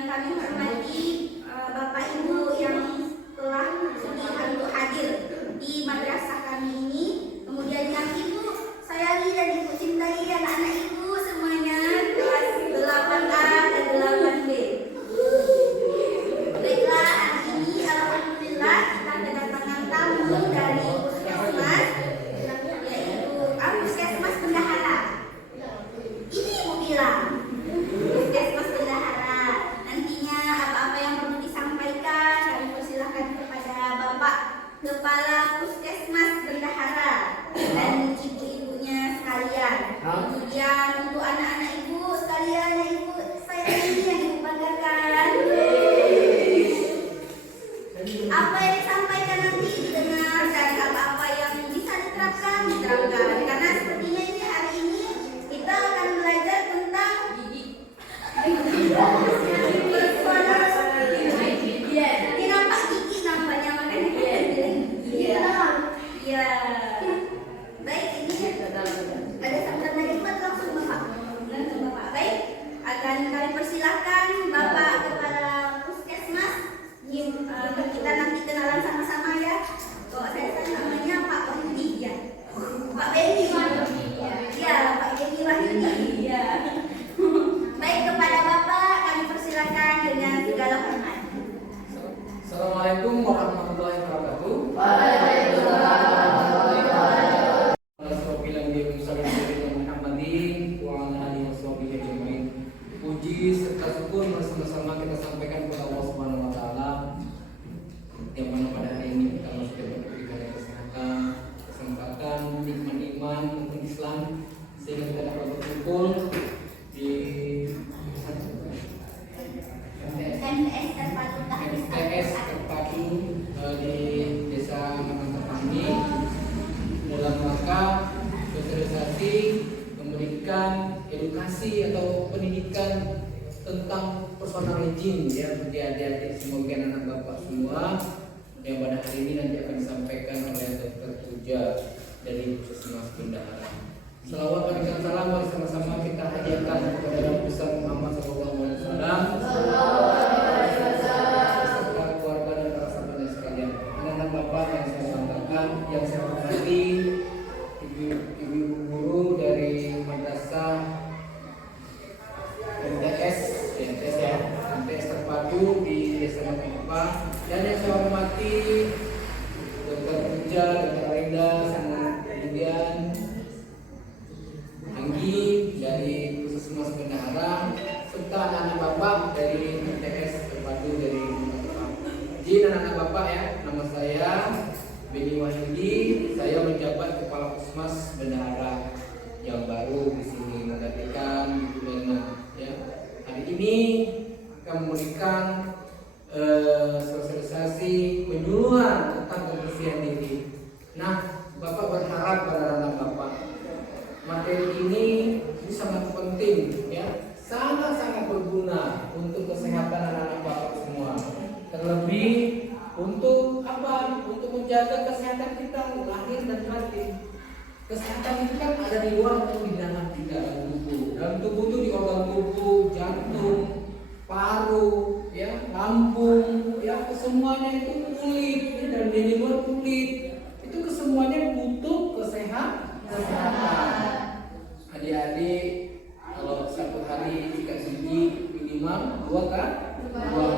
yang kami hormati Bapak Ibu yang telah bersedia untuk hadir di madrasah kami ini. Kemudian yang Ibu sayangi dan Ibu cintai, anak-anak Ibu semuanya kelas 8A dan 8B. Baiklah, hari ini alhamdulillah kita kedatangan tamu dari Puskesmas, yaitu Puskesmas Bendahara. Ini Ibu bilang Puskesmas Bendahara. Nantinya apa-apa yang perlu disampaikan kami persilahkan kepada Bapak Kepala Puskesmas Bendahara dan ibu-ibunya sekalian. Kemudian untuk anak-anak Ibu sekalian, yang Ibu sayangi, yang Ibu banggakan, apa yang disampaikan nanti didengar dan apa-apa yang bisa diterapkan diterapkan. Karena sepertinya ini hari ini kita akan belajar tentang ini nampak gigi nampaknya, makanya kita bilang iya. Baik, ini ada sambutan dari Pak, langsung Bapak. Baik, akan kami persilahkan Bapak Kepala Puskesmas. Kita nanti kenalan sama-sama ya. Oh, saya namanya Pak Wahyudi ya. Pak Benny. Ya, Pak Benny Wahyudi. Ya. Baik, kepada Bapak kami persilakan dengan segala hormat. Assalamualaikum warahmatullahi wabarakatuh. Waalaikumsalam warahmatullahi wabarakatuh. Puji serta syukur bersama-sama kita sampaikan kepada Allah Subhanahu wa taala yang mana pada hari ini kita masih diberikan kesehatan, kesempatan, nikmat iman, nikmat Islam sehingga kita dapat berkumpul di MTS Terpadu di Desa Makantapani dalam rangka sosialisasi memberikan edukasi atau pendidikan tentang personal hygiene ya bagi adik-adik semoga anak bapak semua yang pada hari ini nanti akan disampaikan oleh Dr. Puja dari Puskesmas Bendahara. Selawat dan salam bersama-sama kita hadiahkan kepada Nabi besar Muhammad SAW serta keluarga dan para sahabatnya sekalian. Anak-anak bapak yang saya banggakan, yang saya hormati, ibu guru dari madrasah MTS Terpadu di Desa Makantapani, dan yang saya hormati Dr. Puja, Dr. Arinda, kemudian Anggi dari Puskesmas Bendahara serta anak-anak bapak dari MTS Terpadu dari Makantapani. Izin anak-anak bapak ya, nama saya Benny Wahyudi, saya menjabat Kepala Puskesmas Bendahara yang baru di sini menggantikan Ibu Lena ya. Hari ini akan memberikan sosialisasi penyuluhan tentang kebersihan diri. Nah, Bapak berharap pada anak Bapak materi ini sangat penting ya, sangat berguna untuk kesehatan anak-anak Bapak semua. Terlebih untuk apa? Untuk menjaga kesehatan kita lahir dan batin. Kesehatan itu kan ada di luar atau di dalam kita, dalam tubuh. Dalam tubuh itu di organ tubuh, jantung, paru, ya, lambung, ya, semuanya itu kulit, ya, dan di luar kulit. Itu kesemuanya butuh kesehatan. Adik-adik kalau satu hari sikat gigi minimal 2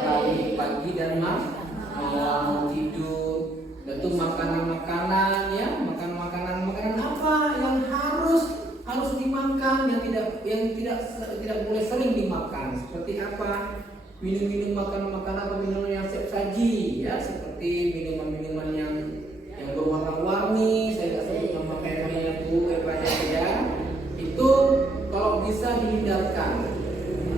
kali pagi dan malam tidur. Itu makanan-makanan ya, makanan apa yang harus dimakan, yang tidak boleh sering dimakan. Seperti apa? Minum makanan atau minuman yang siap saji ya, seperti minuman yang berwarna-warni. Saya tidak sebut nama mereknya Bu, ya. Itu kalau bisa dihindarkan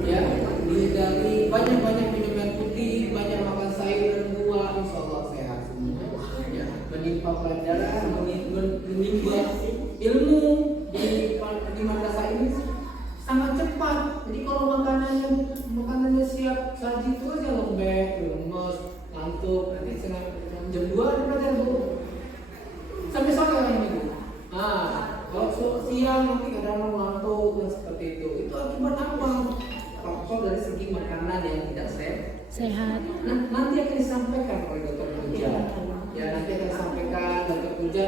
ya, dihindari. Banyak minum yang putih, banyak makan sayur dan buah, insya Allah sehat semua ya. Menimpa pelajaran, menimpa ilmu di madrasah ini sangat cepat. Jadi kalau makanannya siap saji itu aja lembek, lemes, ngantuk, nanti jam 2 ada belajar Bu sampai sore lagi Bu. Nah, kalau siang nanti kadang ngantuk dan seperti itu akibat apa? Faktor dari segi makanan yang tidak Sehat. Nah, nanti akan disampaikan oleh Dokter Puja. Ya, nanti akan disampaikan Dokter Puja.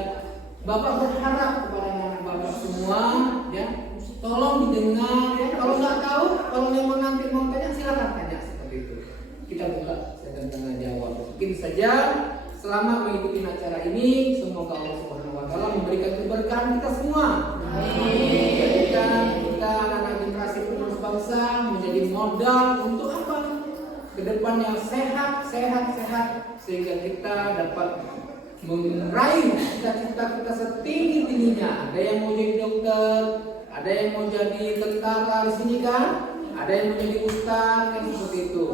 Bapak berharap kepada anak Bapak semua, ya, tolong didengar. Ya, kalau nggak tahu, kalau memang nanti mau tanya, silakan tanya seperti itu. Kita buka sesi tanya jawab. Mungkin saja selama mengikuti acara ini, semoga Allah Subhanahu Wa Taala memberikan keberkahan kita semua. Jadikan kita anak generasi penerus bangsa menjadi modal untuk apa? Kedepan yang sehat, sehingga kita dapat meraih cita-cita kita setinggi-tingginya. Ada yang mau jadi dokter, ada yang mau jadi tentara di sini kan, ada yang mau jadi ustaz kan seperti itu.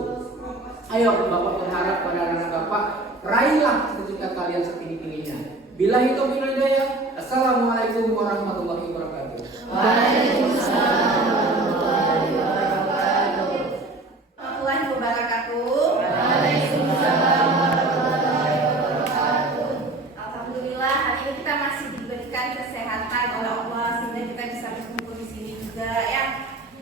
Ayo Bapak berharap pada anak Bapak, raihlah cita-cita kalian setinggi-tingginya. Billahi taufiq wal hidayah. Assalamualaikum warahmatullahi wabarakatuh. Waalaikumsalam warahmatullahi wabarakatuh. Warahmatullahi wabarakatuh. Waalaikumsalam warahmatullahi wabarakatuh. Alhamdulillah hari ini kita masih diberikan kesehatan oleh Allah sehingga kita bisa berkumpul di sini juga ya.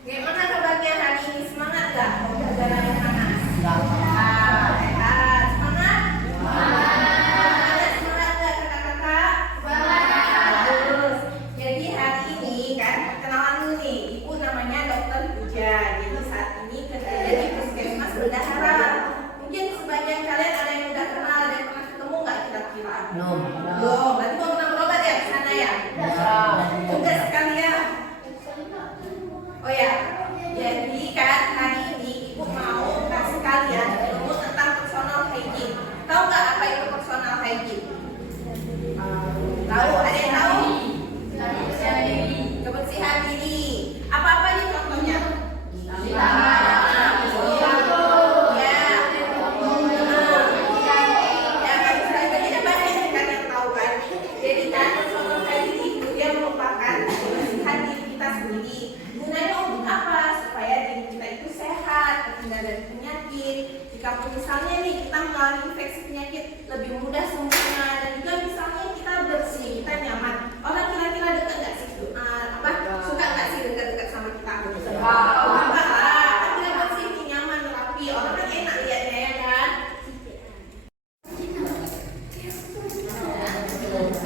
Gimana kabarnya hari ini, semangat nggak? Mau belajar yang panas? Sehat, semangat? Semangat nggak kakak-kakak? Bagus. Jadi hari ini kan kenalan dulu nih, ibu namanya Dokter Puja. Jadi saat ini kerjanya di Puskesmas Bendahara. Mungkin sebagian kalian ada yang udah kenal, ada yang pernah ketemu nggak kira-kira? Belum. Berarti mau pernah berobat ya ke sana ya? Udah sekali ya. Oh ya, jadi kan hari ini ibu mau kasih kalian ilmu tentang personal hygiene. Tahu nggak apa itu personal hygiene? Tahu? Ada yang tahu? Kebersihan diri. Apa-apa nih contohnya? Jika misalnya nih kita mengalami infeksi penyakit lebih mudah sembuhnya, dan juga misalnya kita bersih, kita nyaman. Orang kira-kira dekat nggak sih? Suka nggak sih dekat-dekat sama kita? Suka lah, kan kita bersih, nyaman, rapi. Orang kan enak lihatnya ya kan?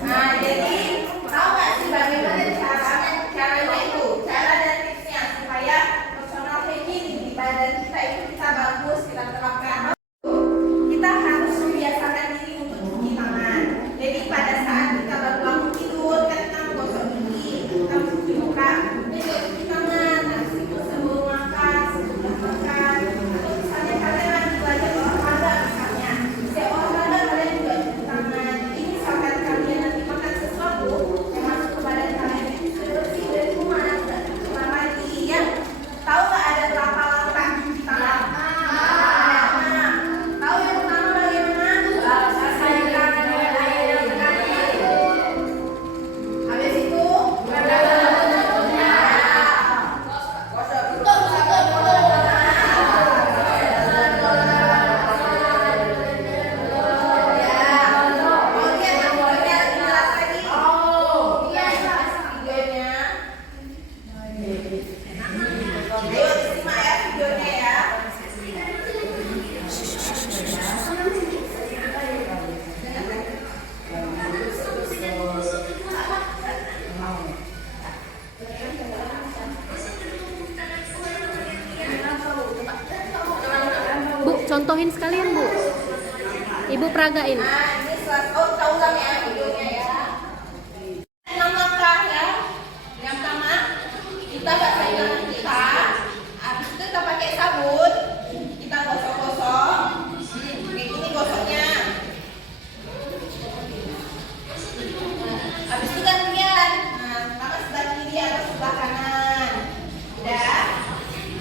Nah, jadi tahu nggak sih bagaimana caranya itu? Cara dan tipsnya supaya personal hygiene di badan kita itu kita bagus, kita terapkan. Kita harus membiasakan diri untuk cuci tangan. Jadi pada saat kita baru bangun tidur, kan kita menggosok gigi, kita mencuci muka, kita cuci tangan. Habis itu sebelum makan, sebelum makan, atau misalnya kalian lagi belajar olahraga misalnya, setiap olahraga kalian juga cuci tangan. Jadi misalkan kalian nanti makan sesuatu yang masuk ke badan kalian itu sudah bersih dari rumah, tidak tercemar lagi ya. Tahu nggak ada berapa langkah cuci tangan? Tahu yang pertama bagaimana? Basahin tangan dengan air yang mengalir. Habis itu Bu, contohin sekalian Bu. Ibu peragain. ini kita ulang ya videonya ya. 6 langkah ya. Yang pertama, kita basahin tangan kita. Habis itu kita pakai sabun. Kita gosok-gosok. Kayak gini gosoknya. Habis itu gantian. Nah, tangan sebelah kiri atau sebelah kanan. Udah.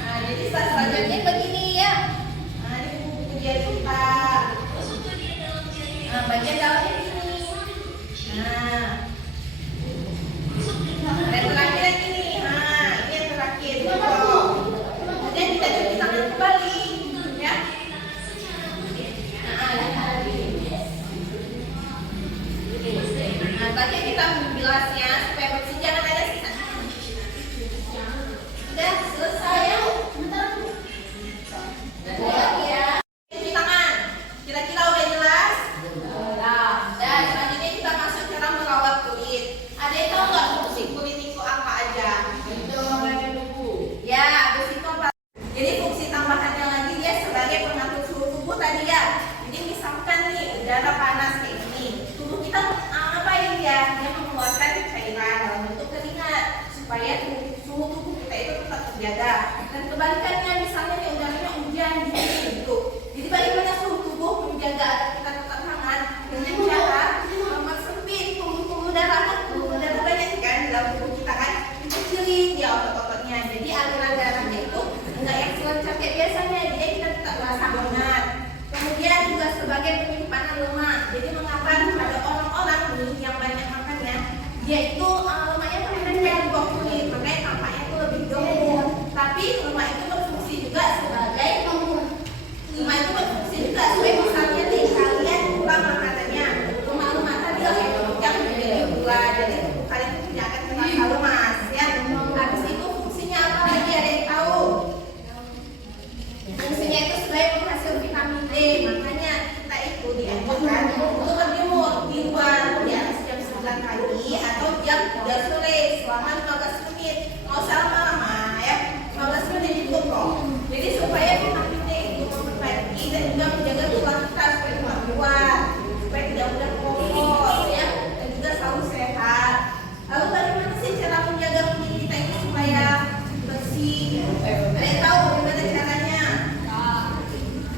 Nah, jadi selanjutnya begini ya. Nah, ini bagian kita. Nah, bagian dalamnya ini. juga agar kita tetap hangat dengan cara mempersempit pembuluh darah banyak kan dalam tubuh kita kan, dikecilin ya otot-ototnya, jadi aliran darahnya itu enggak yang selancar kayak biasanya, jadi kita tetap merasa hangat. Kemudian juga sebagai penyimpanan lemak, jadi mengapa ada orang-orang nih yang banyak makannya, dia itu lemaknya terkena di bawah kulit, makanya tampaknya itu lebih gemuk, tapi lemak itu berfungsi juga sebagai supaya misalnya nih kalian kurang makanannya, lemak-lemak tadi lah yang menjadi gula, jadi tubuh kalian itu tidak akan terasa lemas ya. Habis itu fungsinya apa lagi, ada yang tahu? Fungsinya itu sebagai penghasil vitamin D, makanya kita itu dianjurkan untuk berjemur di luar di atas jam 9 pagi atau jam 3 sore selama 15 menit, nggak usah lama-lama ya, 15 menit cukup kok. Jadi supaya vitamin D itu memperbaiki dan juga menjaga tulang kita supaya tidak kuat, supaya tidak mudah kongkos ya, dan juga selalu sehat. Lalu bagaimana sih cara menjaga kulit kita itu supaya bersih? Ada yang tahu bagaimana caranya?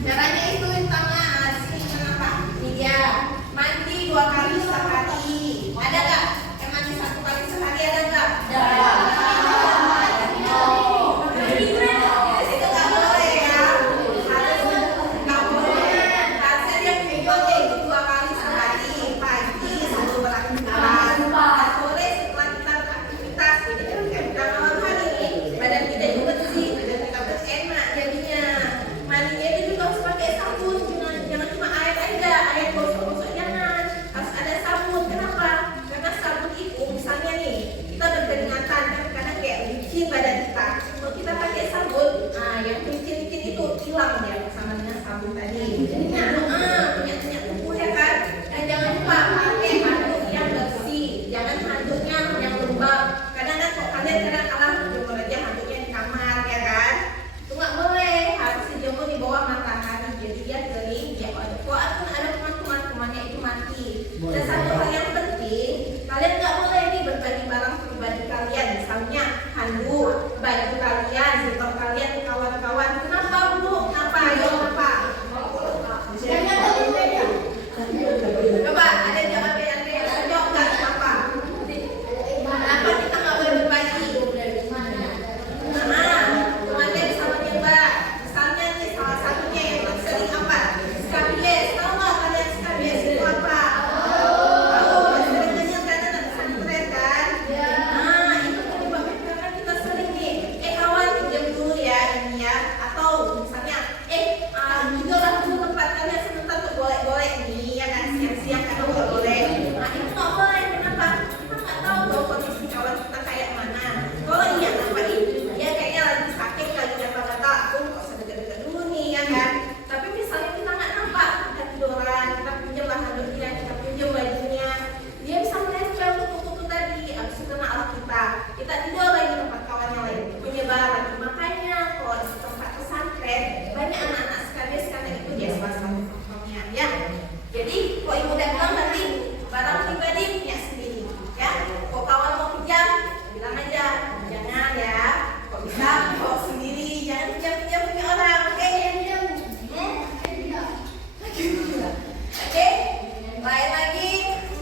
Caranya itu pertama kenapa? Ini dia, mandi 2 kali sehari. Ada nggak? Yang mandi 1 kali sehari ada nggak? Ada. Itu nggak boleh ya. Nggak boleh. Harusnya dia minimal itu 2 kali sehari. Pagi sebelum beraktivitas. Dan sore setelah kita beraktivitas. Jadi kan malam hari badan kita juga bersih, badan kita enak jadinya. Mandinya itu juga harus pakai sabun, jangan cuma air aja, air gosok-gosok jangan, harus ada sabun. Kenapa? Karena sabun itu misalnya nih kita berkeringatan kan kadang kayak licin badan kita, kalau kita pakai sabun, yang licin-licin itu hilang ya bersama dengan sabun tadi. Jadinya minyak tubuh ya kan. Dan jangan lupa pakai handuk yang bersih, jangan handuknya yang lembab. Kadang kan kok kalian kadang jemur aja handuknya di kamar ya kan. Itu nggak boleh, harus dijemur di bawah matahari, jadi dia kering, dia kalau pun ada kuman-kumannya itu mati. Dan satu hal yang penting, kalian nggak boleh nih berbagi barang pribadi kalian, misalnya handuk, baju kalian, zipper kalian ke kawan-kawan. Kenapa Bu? Kenapa? Ayo kenapa? Coba ada jawab yang jawab nggak kenapa? Kenapa kita nggak boleh berbagi? Kalian sama nyoba, misalnya nih salah satunya yang sering apa? Skabies, tahu nggak kalian skabies itu apa? Tahu, sering dengar kan anak pesantren kan? Itu menyebabkan karena kita sering nih, kawan pinjam dulu ya ini ya, atau misalnya tidurlah dulu tempat kalian sebentar untuk boleh-boleh nih ya kan, siang-siang kan boleh. Itu nggak boleh, kenapa? Kita nggak tahu loh kondisi kawan kita kayak mana. Kalau iya apa itu? Ya kayaknya lagi sakit, lagi apa-apa, aku nggak usah deket-deket dulu nih ya kan. Tapi misalnya kita nggak nampak, kita tiduran, kita pinjam lah handuknya, kita pinjam bajunya, dia bisa menempel kutu-kutu tadi, abis itu kena alat kita tidur lagi tempat kawan yang lain, menyebar lagi. Makanya kalau di tempat pesantren banyak anak-anak skabies karena itu dia salah satu faktornya ya. Jadi kalau ibu udah bilang nanti barang pribadi punya sendiri ya. Kalau kawan mau pinjam, bilang aja jangan ya. Kok bisa bawa sendiri, jangan pinjam punya orang, oke? Oke, lain lagi,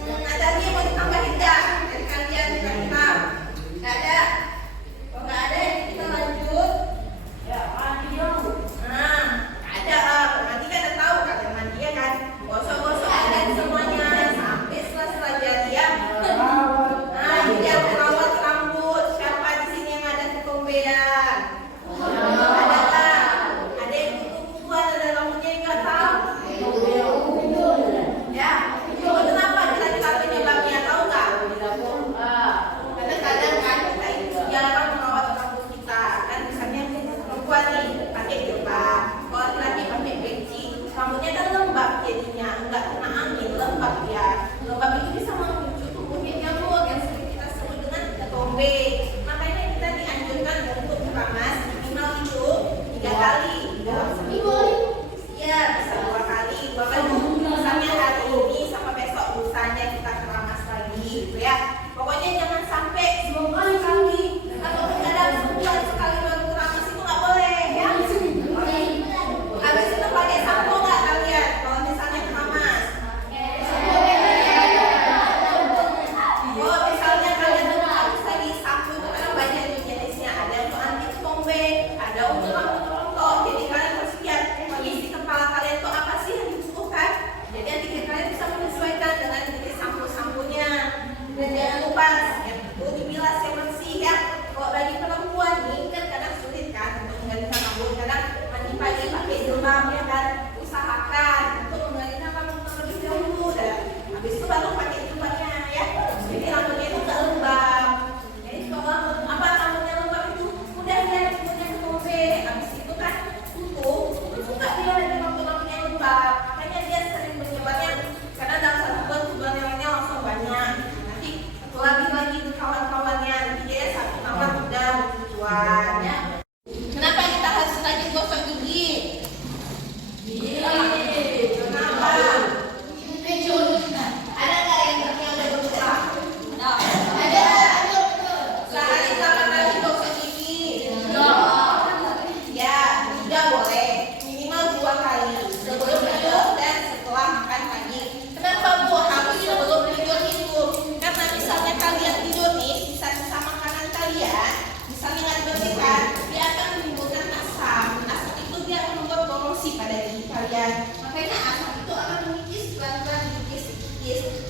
ada lagi yang mau ditambahin nggak dari kalian kira-kira? Nggak ada? Kalau nggak ada, kita lanjut. Ada lah, nanti kan udah tahu kalian mandi ya kan, gosok-gosok aja semuanya sampai selesai jadi ya. Ini yang merawat rambut, siapa di sini yang ada ketombean? Ada nggak? Ada yang kutu-kutuan, ada rambutnya yang nggak tahu? Ya, itu kenapa kita penyebabnya tahu nggak? Karena kadang kan kita itu jarang merawat rambut kita, kan misalnya perempuan nih pakai jilbab, kalau laki-laki pakai peci, rambutnya kan lembab jadinya, enggak kena angin, lembab ya. Lembab itu bisa memicu tumbuhnya jamur yang sering kita sebut dengan ketombe. Makanya kita dianjurkan untuk keramas minimal itu 3 kali dalam seminggu. Ya, bisa 2 kali. Misalnya hari ini sama besok lusanya kita keramas lagi, gitu ya. Pokoknya jangan sampai 10 kali. Kalau kadang sebulan sekali baru keramas itu nggak boleh ya. Habis itu pakai sampo nggak kalian? Kalau misalnya tidak boleh minimal 2 kali sebelum tidur dan setelah makan pagi. Kenapa Bu harus sebelum tidur itu? Karena misalnya kalian tidur nih, sisa-sisa makanan kalian, misalnya nggak dibersihkan, dia akan menimbulkan asam. Asam itu dia akan membuat korosi pada diri kalian. Makanya asam itu akan mengikis pelan-pelan, dikis.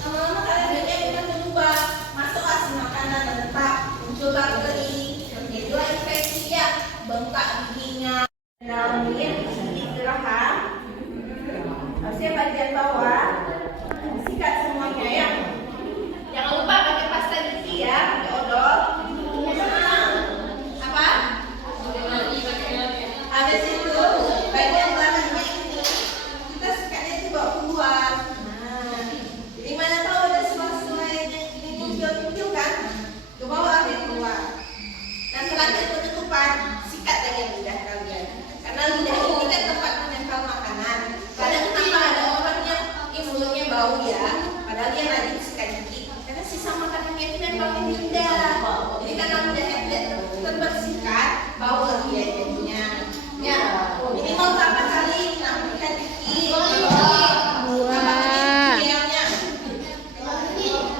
Lama-lama kalian banyak yang berubah, masuk asin makanan menetap, muncul bakteri, terjadilah infeksi ya, bengkak giginya. Dalam diri istirahat, harusnya bagian bawah sikat semuanya ya. Jangan lupa pakai pasta gigi ya, pakai odol. Apa? Habis itu bagian belakangnya ini kita sikatnya itu bawa keluar. Nah, jadi mana tahu ada suara-suara yang ini muncul kan? Ke bawah ambil keluar. Dan selanjutnya penutupan sikat bagian lidah kalian. Karena lidah ini kan tempat menempel makanan. Kadang kenapa ada orang yang mulutnya bau ya, padahal dia rajin sikat gigi. Karena sisa makanannya itu nempel di lidah. Jadi karena lidahnya tidak terbersihkan, bau lagi ya jadinya. Ya, minimal berapa kali menyikat gigi?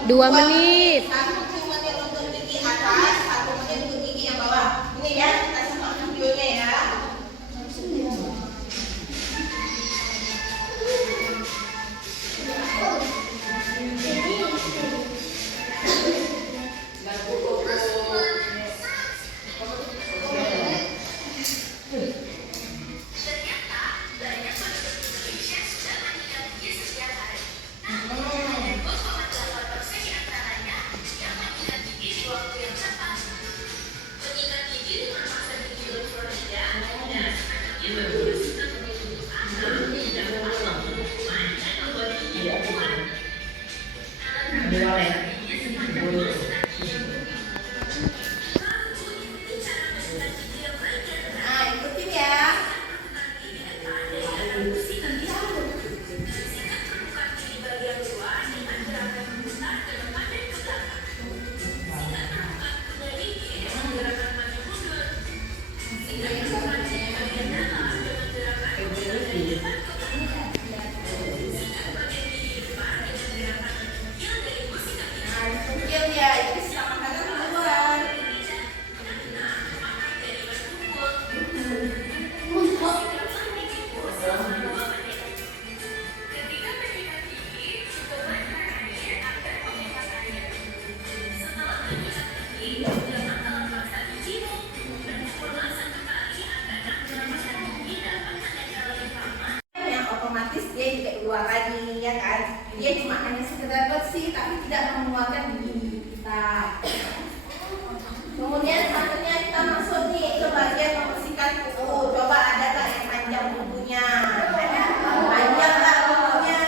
2 menit. 1 menit untuk gigi atas, 1 menit untuk gigi yang bawah. Ini ya, kita simak videonya ya. Nah, ikutin ya. Ikutin ya, jadi sisa makanan keluar. Yang otomatis dia juga keluar lagi ya kan, dia cuma hanya sekedar bersih tapi tidak mengeluarkan gigi kita. Kemudian selanjutnya kita masuk nih ke bagian membersihkan kuku. Coba ada nggak yang panjang kukunya? Ada? Panjang nggak kukunya?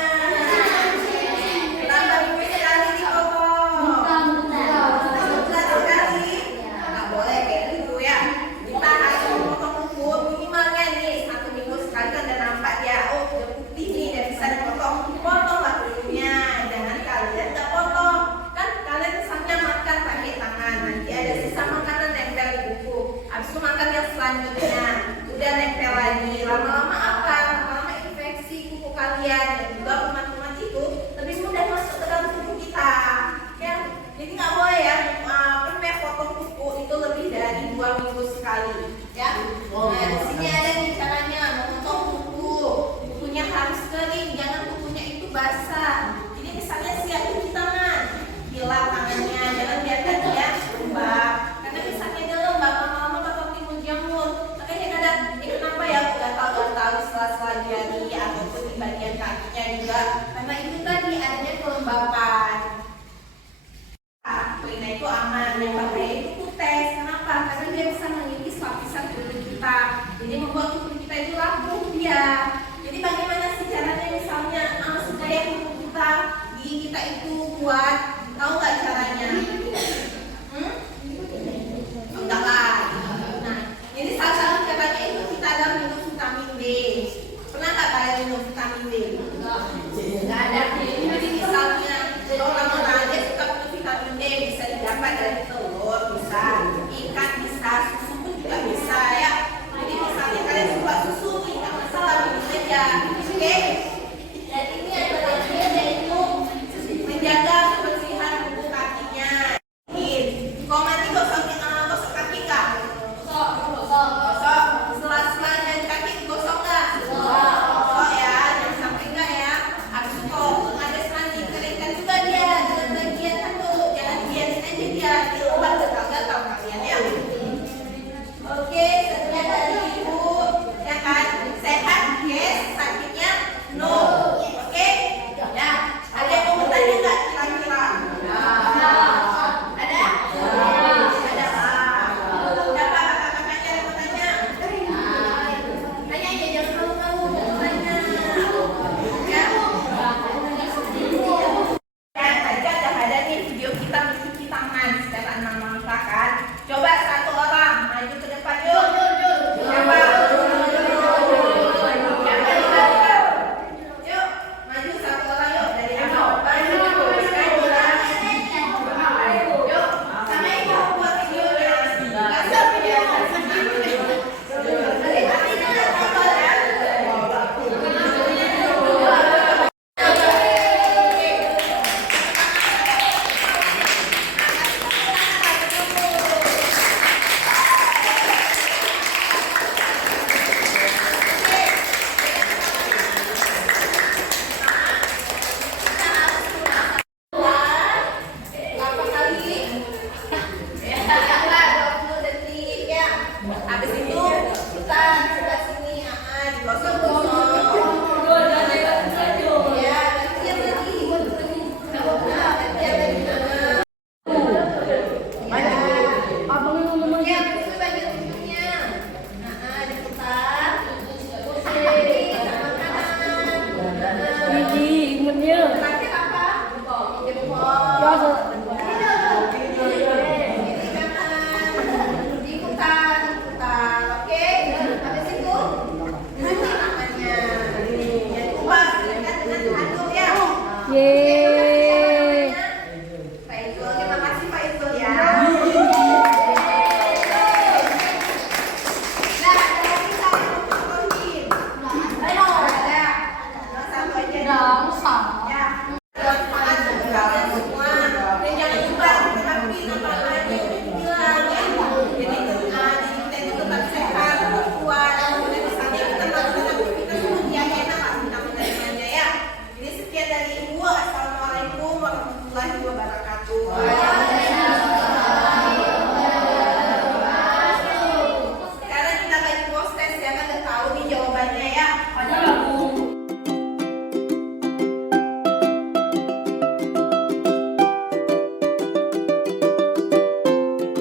Berapa minggu sekali dipotong? Bulan sekali? Nggak boleh kayak gitu ya. Kita harus memotong kuku minimalnya nih 1 minggu sekali kan udah nampak ya. Oh, udah putih nih, udah bisa dipotong. Potonglah kukunya. Jangan kalian nggak potong. Kan kalian misalnya makan pakai tangan, nanti ada sisa makanan nempel di kuku. Habis itu makan yang selanjutnya, udah nempel lagi. Lama-lama apa? Lama-lama infeksi kuku kalian dan juga kuman-kuman itu lebih mudah masuk ke dalam tubuh kita. Ya, jadi nggak boleh ya. Potong kuku itu lebih dari 2 minggu sekali. Ya. Nah, di sini ada nih caranya memotong kuku. Kukunya harus kering, jangan kukunya itu basah. Jadi misalnya siap cuci tangan, bilas tangannya, jangan biarkan dia lembab. Karena misalnya dia lembab, lama-lama bakal timbul jamur. Makanya kadang, kenapa ya gatal-gatal di sela-sela jari ataupun di bagian kakinya juga. Karena itu tadi adanya kelembapan. Kulitnya itu aman, yang bahaya itu kutes. Kenapa? Karena dia bisa mengikis lapisan kulit kita. Jadi membuat kulit kita itu rapuh dia. Jadi bagaimana sih caranya misalnya supaya kulit kita, gigi kita itu kuat?